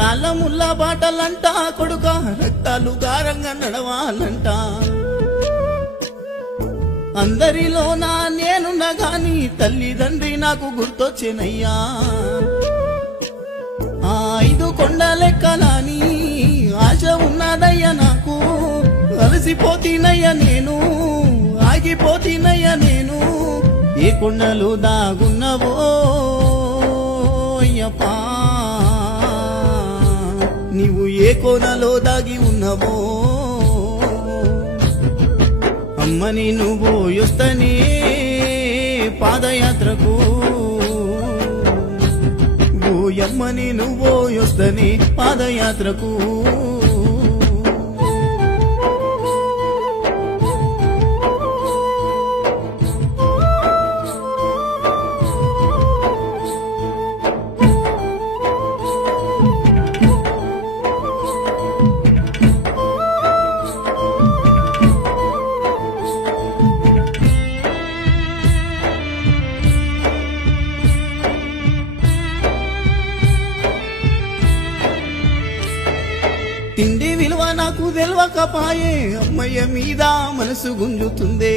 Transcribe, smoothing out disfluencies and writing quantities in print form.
రాళ్ళ ముల్ల బాటలంట కొడుక రక్తాలు గారంగా నడవాలంట అందరిలోనా నేనున్నా గాని తల్లిదండ్రి నాకు గుర్తొచ్చేనయ్యా ఆ 5 కొండలెక్కలాని ఆశ ఉన్నదయ్యా నాకు అలసిపోతీనయ్యా నేను ఆగిపోతీనయ్యా నేను ఏ కొండలు దాగున్నవో అయ్యప్పా నీవు ఏ కోనలో దాగి ఉన్నవో అమ్మని నువ్వు యొస్తనే పాదయాత్రకు ఓయమ్మని నువ్వు యొస్తనే పాదయాత్రకు తిండి విలువ నాకు తెలవకపాయే అమ్మయ్య మీద మనసు గుంజుతుందే